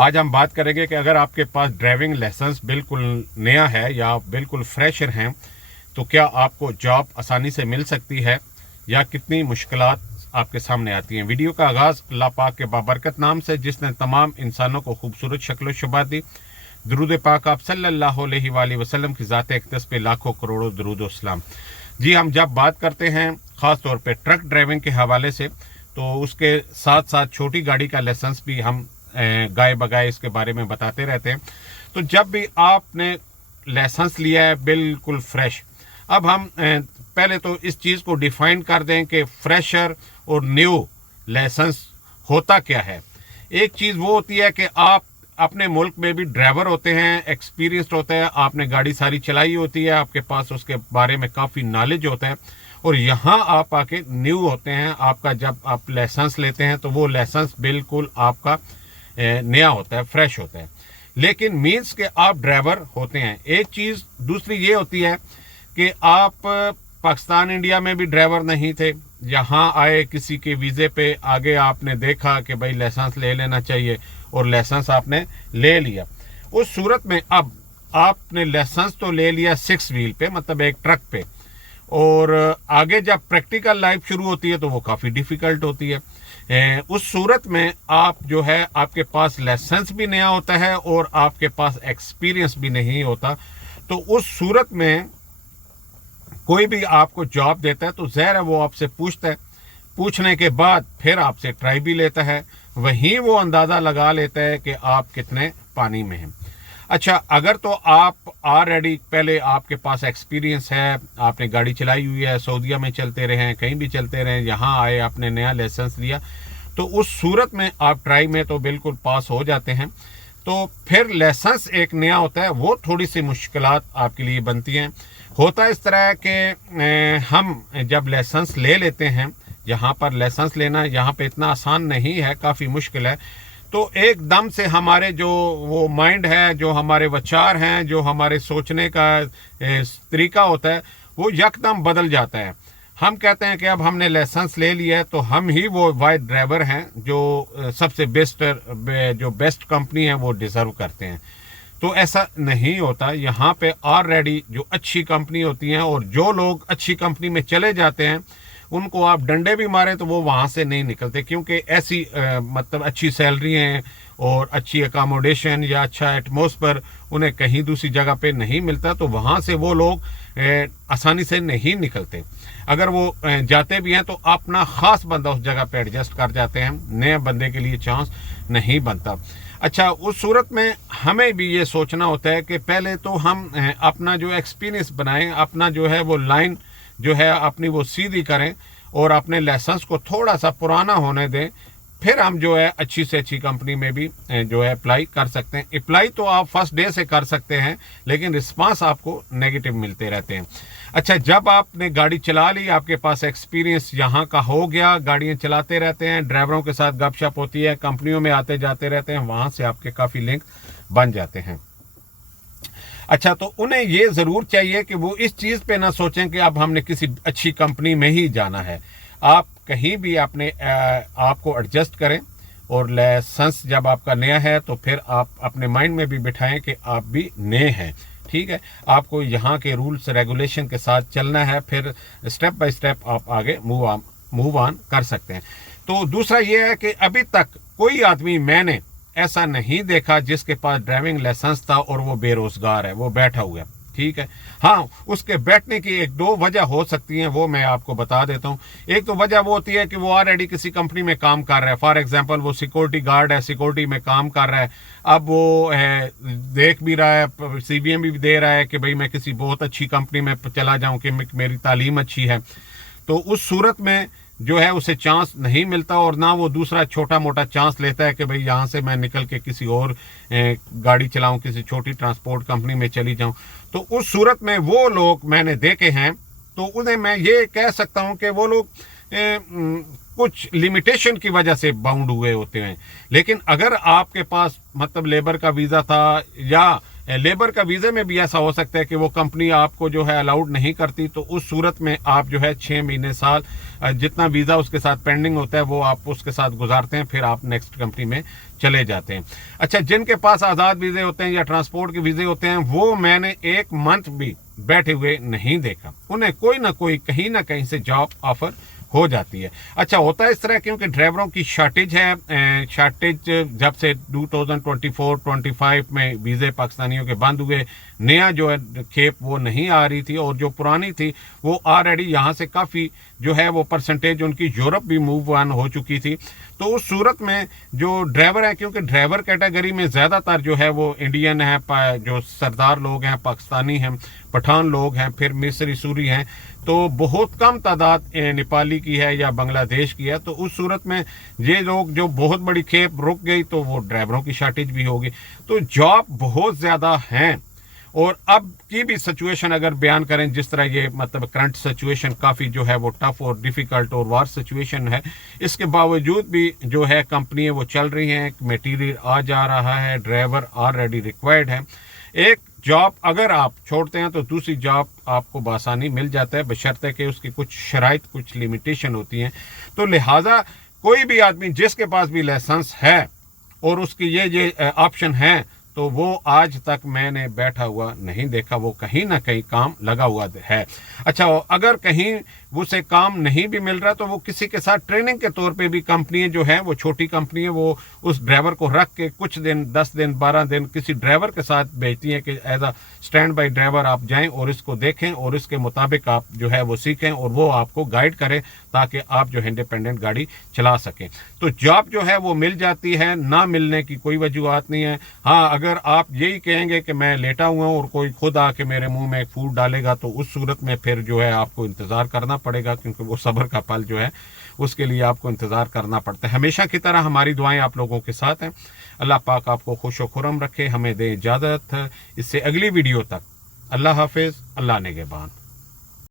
आज हम बात करेंगे कि अगर आपके पास ड्राइविंग लाइसेंस बिल्कुल नया है या आप बिल्कुल फ्रेशर हैं तो क्या आपको जॉब आसानी से मिल सकती है या कितनी मुश्किलात आपके सामने आती हैं। वीडियो का आगाज़ अल्लाह पाक के बाबरकत नाम से जिसने तमाम इंसानों को खूबसूरत शक्ल शबा दी। दरूद पाक आप सल्लल्लाहु अलैहि वसल्लम की ज़ात अक़दस पे लाखों करोड़ों दरूद व सलाम। जी, हम जब बात करते हैं ख़ास तौर पे ट्रक ड्राइविंग के हवाले से तो उसके साथ साथ छोटी गाड़ी का लाइसेंस भी हम गाए बगाए इसके बारे में बताते रहते हैं। तो जब भी आपने लाइसेंस लिया है बिल्कुल फ्रेश, अब हम पहले तो इस चीज़ को डिफ़ाइन कर दें कि फ्रेशर और न्यू लाइसेंस होता क्या है। एक चीज़ वो होती है कि आप अपने मुल्क में भी ड्राइवर होते हैं, एक्सपीरियंस्ड होते हैं, आपने गाड़ी सारी चलाई होती है, आपके पास उसके बारे में काफ़ी नॉलेज होता है और यहाँ आप आके न्यू होते हैं। आपका जब आप लाइसेंस लेते हैं तो वो लाइसेंस बिल्कुल आपका नया होता है, फ्रेश होता है, लेकिन मीन्स के आप ड्राइवर होते हैं। एक चीज़ दूसरी ये होती है कि आप पाकिस्तान इंडिया में भी ड्राइवर नहीं थे, यहाँ आए किसी के वीज़े पे, आगे आपने देखा कि भाई लाइसेंस ले लेना चाहिए और लाइसेंस आपने ले लिया। उस सूरत में अब आपने लाइसेंस तो ले लिया 6 व्हील पे, मतलब एक ट्रक पे, और आगे जब प्रैक्टिकल लाइफ शुरू होती है तो वो काफ़ी डिफ़िकल्ट होती है। उस सूरत में आप जो है आपके पास लाइसेंस भी नया होता है और आपके पास एक्सपीरियंस भी नहीं होता। तो उस सूरत में कोई भी आपको जॉब देता है तो ज़ाहिर है वो आपसे पूछता है, पूछने के बाद फिर आपसे ट्राई भी लेता है, वहीं वो अंदाज़ा लगा लेता है कि आप कितने पानी में हैं। अच्छा, अगर तो आप ऑलरेडी पहले आपके पास एक्सपीरियंस है, आपने गाड़ी चलाई हुई है, सऊदीया में चलते रहे हैं, कहीं भी चलते रहे, यहाँ आए आपने नया लाइसेंस लिया, तो उस सूरत में आप ट्राई में तो बिल्कुल पास हो जाते हैं। तो फिर लाइसेंस एक नया होता है, वो थोड़ी सी मुश्किलात आपके लिए बनती हैं। होता इस तरह है कि हम जब लाइसेंस ले लेते हैं, यहाँ पर लाइसेंस लेना यहाँ पे इतना आसान नहीं है, काफ़ी मुश्किल है। तो एकदम से हमारे जो वो माइंड है, जो हमारे विचार हैं, जो हमारे सोचने का तरीका होता है, वो यकदम बदल जाता है। हम कहते हैं कि अब हमने लाइसेंस ले लिया है तो हम ही वो वाइड ड्राइवर हैं जो सबसे बेस्ट कंपनी है वो डिज़र्व करते हैं। तो ऐसा नहीं होता। यहाँ पे ऑलरेडी जो अच्छी कंपनी होती हैं और जो लोग अच्छी कंपनी में चले जाते हैं उनको आप डंडे भी मारें तो वो वहाँ से नहीं निकलते, क्योंकि ऐसी मतलब अच्छी सैलरी हैं और अच्छी अकोमोडेशन या अच्छा एटमॉस्फेयर उन्हें कहीं दूसरी जगह पे नहीं मिलता, तो वहाँ से वो लोग आसानी से नहीं निकलते। अगर वो जाते भी हैं तो अपना ख़ास बंदा उस जगह पे एडजस्ट कर जाते हैं, नए बंदे के लिए चांस नहीं बनता। अच्छा, उस सूरत में हमें भी ये सोचना होता है कि पहले तो हम अपना जो एक्सपीरियंस बनाएं, अपना जो है वो लाइन जो है अपनी वो सीधी करें और अपने लाइसेंस को थोड़ा सा पुराना होने दें, फिर हम जो है अच्छी से अच्छी कंपनी में भी जो है अप्लाई कर सकते हैं। अप्लाई तो आप फर्स्ट डे से कर सकते हैं, लेकिन रिस्पांस आपको नेगेटिव मिलते रहते हैं। अच्छा, जब आपने गाड़ी चला ली, आपके पास एक्सपीरियंस यहाँ का हो गया, गाड़ियाँ चलाते रहते हैं, ड्राइवरों के साथ गपशप होती है, कंपनियों में आते जाते रहते हैं, वहाँ से आपके काफ़ी लिंक बन जाते हैं। अच्छा, तो उन्हें ये ज़रूर चाहिए कि वो इस चीज़ पे ना सोचें कि अब हमने किसी अच्छी कंपनी में ही जाना है। आप कहीं भी अपने आपको एडजस्ट करें और लाइसेंस जब आपका नया है तो फिर आप अपने माइंड में भी बिठाएं कि आप भी नए हैं, ठीक है। आपको यहाँ के रूल्स रेगुलेशन के साथ चलना है, फिर स्टेप बाय स्टेप आप आगे मूव ऑन कर सकते हैं। तो दूसरा ये है कि अभी तक कोई आदमी मैंने ऐसा नहीं देखा जिसके पास ड्राइविंग लाइसेंस था और वो बेरोजगार है, वो बैठा हुआ है, ठीक है। हाँ, उसके बैठने की 1-2 वजह हो सकती हैं, वो मैं आपको बता देता हूँ। एक तो वजह वो होती है कि वो ऑलरेडी किसी कंपनी में काम कर रहा है, फॉर एग्जांपल वो सिक्योरिटी गार्ड है, सिक्योरिटी में काम कर रहा है, अब वो देख भी रहा है, CBM भी दे रहा है कि भाई मैं किसी बहुत अच्छी कंपनी में चला जाऊँ कि मेरी तालीम अच्छी है। तो उस सूरत में जो है उसे चांस नहीं मिलता और ना वो दूसरा छोटा मोटा चांस लेता है कि भाई यहाँ से मैं निकल के किसी और गाड़ी चलाऊं, किसी छोटी ट्रांसपोर्ट कंपनी में चली जाऊं। तो उस सूरत में वो लोग मैंने देखे हैं, तो उन्हें मैं ये कह सकता हूं कि वो लोग कुछ लिमिटेशन की वजह से बाउंड हुए होते हैं। लेकिन अगर आपके पास मतलब लेबर का वीज़ा था या लेबर का वीज़े में भी ऐसा हो सकता है कि वो कंपनी आपको जो है अलाउड नहीं करती, तो उस सूरत में आप जो है 6 महीने साल जितना वीज़ा उसके साथ पेंडिंग होता है वो आप उसके साथ गुजारते हैं, फिर आप नेक्स्ट कंपनी में चले जाते हैं। अच्छा, जिनके पास आज़ाद वीज़े होते हैं या ट्रांसपोर्ट के वीज़े होते हैं, वो मैंने 1 मंथ भी बैठे हुए नहीं देखा, उन्हें कोई ना कोई कहीं ना कहीं से जॉब ऑफर हो जाती है। अच्छा, होता है इस तरह क्योंकि ड्राइवरों की शॉर्टेज है। शॉर्टेज जब से 2024-25 में वीज़े पाकिस्तानियों के बंद हुए, नया जो है खेप वो नहीं आ रही थी, और जो पुरानी थी वो ऑलरेडी यहाँ से काफ़ी जो है वो परसेंटेज उनकी यूरोप भी मूव ऑन हो चुकी थी। तो उस सूरत में जो ड्राइवर है, क्योंकि ड्राइवर कैटेगरी में ज़्यादातर जो है वो इंडियन है, जो सरदार लोग हैं, पाकिस्तानी हैं, पठान लोग हैं, फिर मिस्री सूरी हैं, तो बहुत कम तादाद नेपाली की है या बांग्लादेश की है। तो उस सूरत में ये लोग जो बहुत बड़ी खेप रुक गई तो वो ड्राइवरों की शॉर्टेज भी होगी। तो जॉब बहुत ज़्यादा हैं, और अब की भी सिचुएशन अगर बयान करें, जिस तरह ये मतलब करंट सिचुएशन काफ़ी जो है वो टफ और डिफ़िकल्ट और वार सिचुएशन है, इसके बावजूद भी जो है कंपनियाँ वो चल रही हैं, मटेरियल आ जा रहा है, ड्राइवर ऑलरेडी रिक्वायर्ड है। एक जॉब अगर आप छोड़ते हैं तो दूसरी जॉब आपको बआसानी मिल जाता है, बशर्ते कि उसकी कुछ शराइत, कुछ लिमिटेशन होती हैं। तो लिहाजा कोई भी आदमी जिसके पास भी लाइसेंस है और उसकी ये ऑप्शन है, तो वो आज तक मैंने बैठा हुआ नहीं देखा, वो कहीं ना कहीं काम लगा हुआ है। अच्छा, अगर कहीं उसे काम नहीं भी मिल रहा तो वो किसी के साथ ट्रेनिंग के तौर पे भी कंपनियां जो हैं वो छोटी कंपनी है, वो उस ड्राइवर को रख के कुछ दिन, 10 दिन, 12 दिन किसी ड्राइवर के साथ भेजती हैं कि as a standby driver आप जाएं और इसको देखें और इसके मुताबिक आप जो है वो सीखें और वो आपको गाइड करें ताकि आप जो है इंडिपेंडेंट गाड़ी चला सकें। तो जॉब जो है वो मिल जाती है, ना मिलने की कोई वजूहत नहीं है। हाँ, अगर आप यही कहेंगे कि मैं लेटा हुआ हूँ और कोई खुद आके मेरे मुंह में फूड डालेगा, तो उस सूरत में फिर जो है आपको इंतज़ार करना पड़ेगा, क्योंकि वो सब्र का फल जो है उसके लिए आपको इंतज़ार करना पड़ता है। हमेशा की तरह हमारी दुआएं आप लोगों के साथ हैं। अल्लाह पाक आपको खुश व खुर्रम रखे। हमें दे इजाज़त इससे अगली वीडियो तक। अल्लाह हाफिज़, अल्लाह निगहबान।